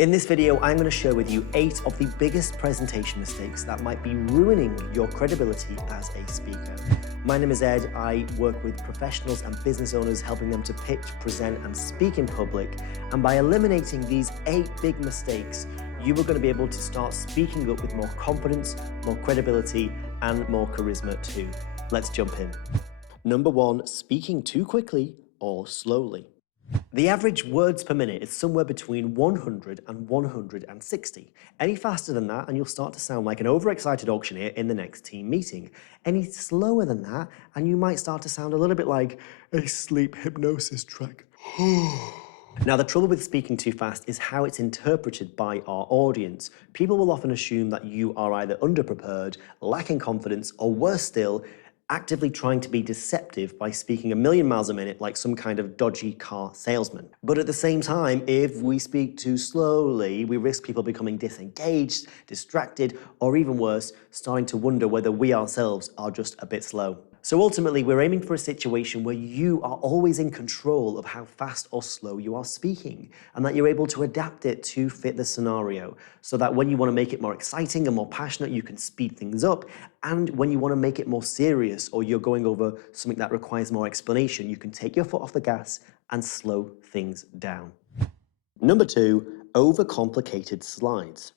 In this video, I'm going to share with you 8 of the biggest presentation mistakes that might be ruining your credibility as a speaker. My name is Ed. I work with professionals and business owners, helping them to pitch, present, and speak in public. And by eliminating these 8 big mistakes, you are going to be able to start speaking up with more confidence, more credibility, and more charisma too. Let's jump in. Number 1, speaking too quickly or slowly. The average words per minute is somewhere between 100 and 160. Any faster than that and you'll start to sound like an overexcited auctioneer in the next team meeting. Any slower than that and you might start to sound a little bit like a sleep hypnosis track. Now, the trouble with speaking too fast is how it's interpreted by our audience. People will often assume that you are either underprepared, lacking confidence, or worse still, actively trying to be deceptive by speaking a million miles a minute like some kind of dodgy car salesman. But at the same time, if we speak too slowly, we risk people becoming disengaged, distracted, or even worse, starting to wonder whether we ourselves are just a bit slow. So ultimately, we're aiming for a situation where you are always in control of how fast or slow you are speaking, and that you're able to adapt it to fit the scenario, so that when you want to make it more exciting and more passionate, you can speed things up, and when you want to make it more serious or you're going over something that requires more explanation, you can take your foot off the gas and slow things down. Number 2, overcomplicated slides.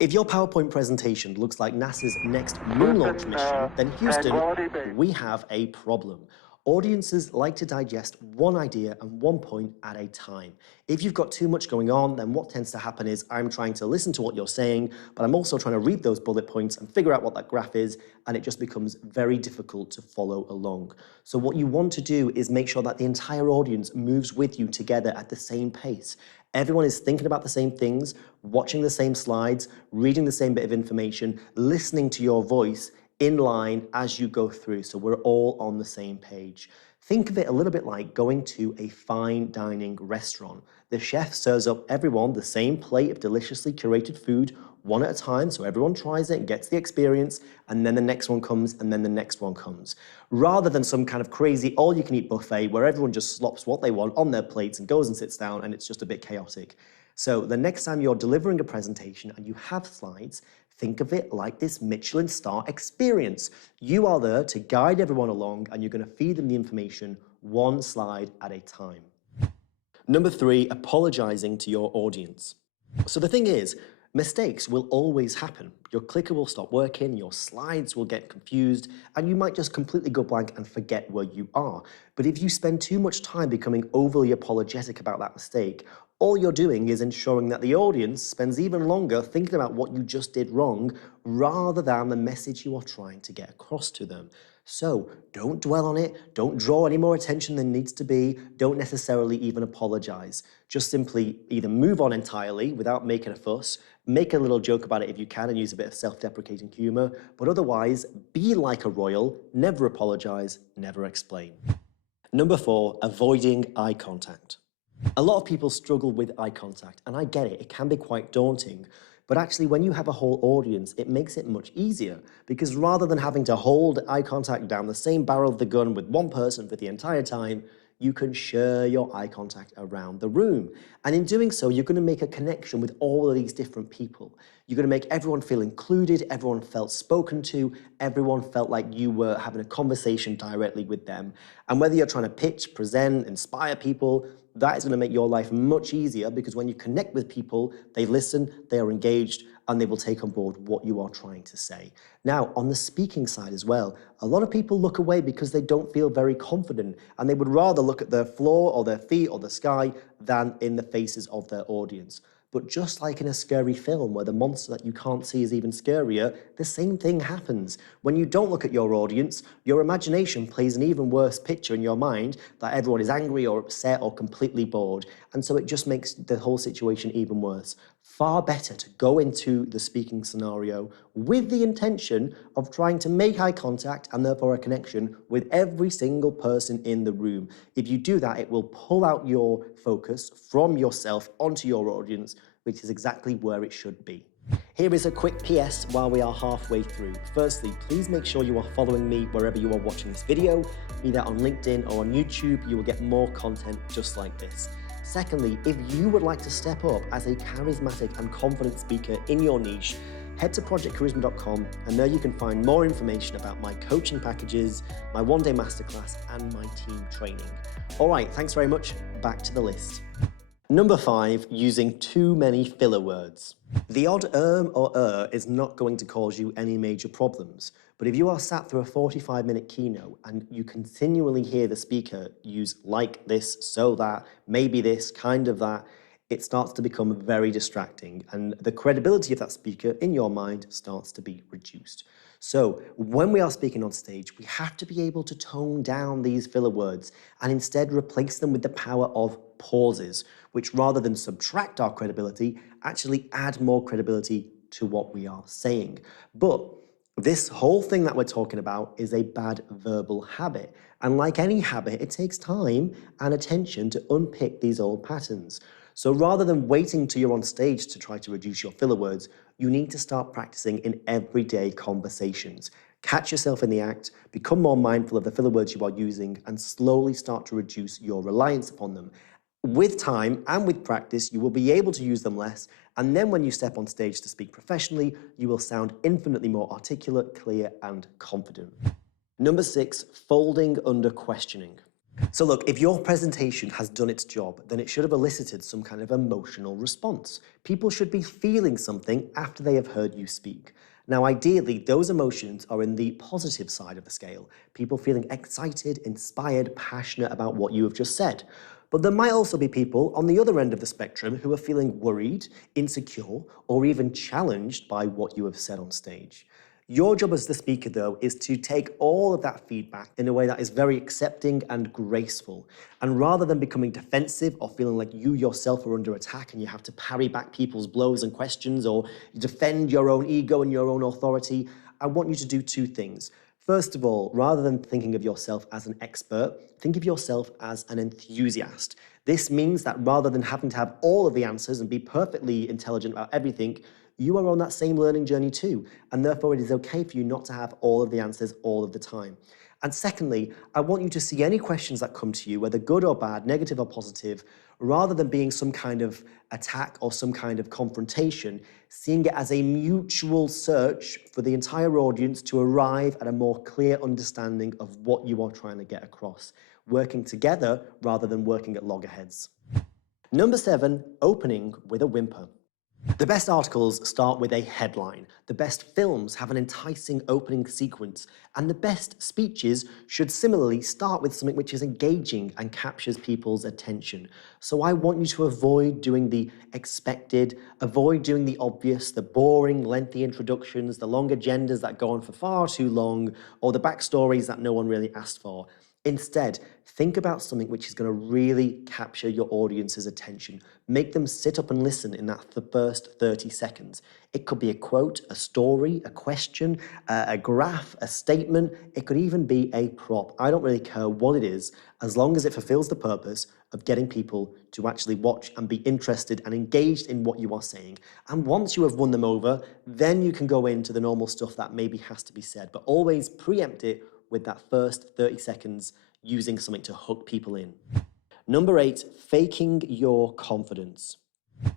If your PowerPoint presentation looks like NASA's next moon launch mission, then Houston, we have a problem. Audiences like to digest one idea and one point at a time. If you've got too much going on, then what tends to happen is I'm trying to listen to what you're saying, but I'm also trying to read those bullet points and figure out what that graph is, and it just becomes very difficult to follow along. So what you want to do is make sure that the entire audience moves with you together at the same pace. Everyone is thinking about the same things, watching the same slides, reading the same bit of information, listening to your voice in line as you go through, so we're all on the same page. Think of it a little bit like going to a fine dining restaurant. The chef serves up everyone the same plate of deliciously curated food, one at a time, so everyone tries it and gets the experience, and then the next one comes, and then the next one comes. Rather than some kind of crazy all-you-can-eat buffet where everyone just slops what they want on their plates and goes and sits down, and it's just a bit chaotic. So the next time you're delivering a presentation and you have slides, think of it like this Michelin star experience. You are there to guide everyone along, and you're going to feed them the information one slide at a time. Number 3, apologizing to your audience. So the thing is, mistakes will always happen. Your clicker will stop working, your slides will get confused, and you might just completely go blank and forget where you are. But if you spend too much time becoming overly apologetic about that mistake, all you're doing is ensuring that the audience spends even longer thinking about what you just did wrong rather than the message you are trying to get across to them. So don't dwell on it, don't draw any more attention than needs to be, don't necessarily even apologize. Just simply either move on entirely without making a fuss, make a little joke about it if you can and use a bit of self-deprecating humor, but otherwise be like a royal, never apologize, never explain. Number 4, avoiding eye contact. A lot of people struggle with eye contact, and I get it, it can be quite daunting. But actually, when you have a whole audience, it makes it much easier, because rather than having to hold eye contact down the same barrel of the gun with one person for the entire time, you can share your eye contact around the room. And in doing so, you're going to make a connection with all of these different people. You're going to make everyone feel included, everyone felt spoken to, everyone felt like you were having a conversation directly with them. And whether you're trying to pitch, present, inspire people, that is going to make your life much easier, because when you connect with people, they listen, they are engaged, and they will take on board what you are trying to say. Now, on the speaking side as well, a lot of people look away because they don't feel very confident, and they would rather look at their floor or their feet or the sky than in the faces of their audience. But just like in a scary film where the monster that you can't see is even scarier, the same thing happens. When you don't look at your audience, your imagination plays an even worse picture in your mind that everyone is angry or upset or completely bored. And so it just makes the whole situation even worse. Far better to go into the speaking scenario with the intention of trying to make eye contact and therefore a connection with every single person in the room. If you do that, it will pull out your focus from yourself onto your audience, which is exactly where it should be. Here is a quick PS while we are halfway through. Firstly, please make sure you are following me wherever you are watching this video, be that on LinkedIn or on YouTube. You will get more content just like this. Secondly, if you would like to step up as a charismatic and confident speaker in your niche, head to projectcharisma.com, and there you can find more information about my coaching packages, my one-day masterclass, and my team training. All right, thanks very much. Back to the list. Number 5, using too many filler words. The odd or is not going to cause you any major problems, but if you are sat through a 45-minute keynote and you continually hear the speaker use like this, so that, maybe this, kind of that, it starts to become very distracting, and the credibility of that speaker in your mind starts to be reduced. So when we are speaking on stage, we have to be able to tone down these filler words and instead replace them with the power of pauses, which rather than subtract our credibility, actually add more credibility to what we are saying. But this whole thing that we're talking about is a bad verbal habit. And like any habit, it takes time and attention to unpick these old patterns. So rather than waiting till you're on stage to try to reduce your filler words, you need to start practicing in everyday conversations. Catch yourself in the act, become more mindful of the filler words you are using, and slowly start to reduce your reliance upon them. With time and with practice, you will be able to use them less, and then when you step on stage to speak professionally, you will sound infinitely more articulate, clear, and confident. Number 6, folding under questioning. So look, if your presentation has done its job, then it should have elicited some kind of emotional response. People should be feeling something after they have heard you speak. Now, ideally, those emotions are in the positive side of the scale. People feeling excited, inspired, passionate about what you have just said. But there might also be people on the other end of the spectrum who are feeling worried, insecure, or even challenged by what you have said on stage. Your job as the speaker, though, is to take all of that feedback in a way that is very accepting and graceful. And rather than becoming defensive or feeling like you yourself are under attack and you have to parry back people's blows and questions or defend your own ego and your own authority, I want you to do 2 things. First of all, rather than thinking of yourself as an expert, think of yourself as an enthusiast. This means that rather than having to have all of the answers and be perfectly intelligent about everything, you are on that same learning journey too, and therefore it is okay for you not to have all of the answers all of the time. And secondly, I want you to see any questions that come to you, whether good or bad, negative or positive, rather than being some kind of attack or some kind of confrontation, seeing it as a mutual search for the entire audience to arrive at a more clear understanding of what you are trying to get across, working together rather than working at loggerheads. Number 7, opening with a whimper. The best articles start with a headline, the best films have an enticing opening sequence, and the best speeches should similarly start with something which is engaging and captures people's attention. So I want you to avoid doing the expected, avoid doing the obvious, the boring, lengthy introductions, the long agendas that go on for far too long, or the backstories that no one really asked for. Instead, think about something which is going to really capture your audience's attention. Make them sit up and listen in that first 30 seconds. It could be a quote, a story, a question, a graph, a statement. It could even be a prop. I don't really care what it is, as long as it fulfills the purpose of getting people to actually watch and be interested and engaged in what you are saying. And once you have won them over, then you can go into the normal stuff that maybe has to be said, but always preempt it with that first 30 seconds using something to hook people in. Number 8, faking your confidence.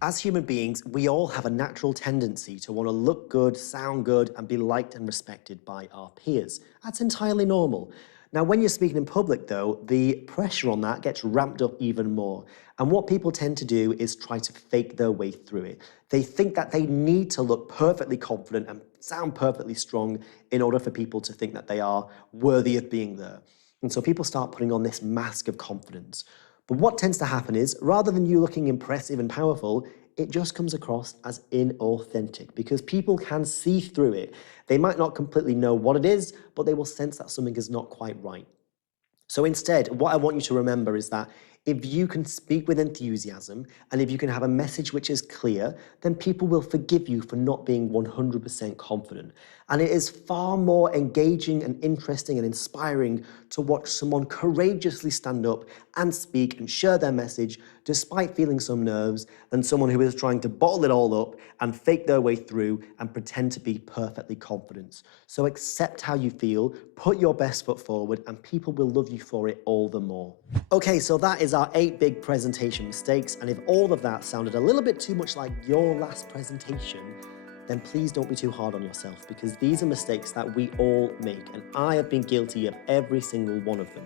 As human beings, we all have a natural tendency to want to look good, sound good, and be liked and respected by our peers. That's entirely normal. Now, when you're speaking in public, though, the pressure on that gets ramped up even more. And what people tend to do is try to fake their way through it. They think that they need to look perfectly confident and sound perfectly strong in order for people to think that they are worthy of being there. And so people start putting on this mask of confidence. But what tends to happen is, rather than you looking impressive and powerful, it just comes across as inauthentic because people can see through it. They might not completely know what it is, but they will sense that something is not quite right. So instead, what I want you to remember is that if you can speak with enthusiasm and if you can have a message which is clear, then people will forgive you for not being 100% confident. And it is far more engaging and interesting and inspiring to watch someone courageously stand up and speak and share their message despite feeling some nerves than someone who is trying to bottle it all up and fake their way through and pretend to be perfectly confident. So accept how you feel, put your best foot forward, and people will love you for it all the more. Okay, so that is our 8 big presentation mistakes, and if all of that sounded a little bit too much like your last presentation, then please don't be too hard on yourself, because these are mistakes that we all make, and I have been guilty of every single one of them.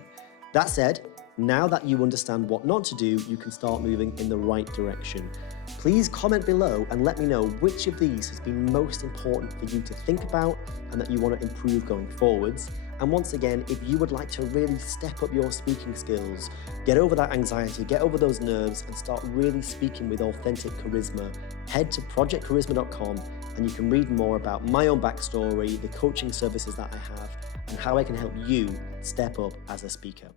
That said, now that you understand what not to do, you can start moving in the right direction. Please comment below and let me know which of these has been most important for you to think about and that you want to improve going forwards. And once again, if you would like to really step up your speaking skills, get over that anxiety, get over those nerves, and start really speaking with authentic charisma, head to projectcharisma.com and you can read more about my own backstory, the coaching services that I have, and how I can help you step up as a speaker.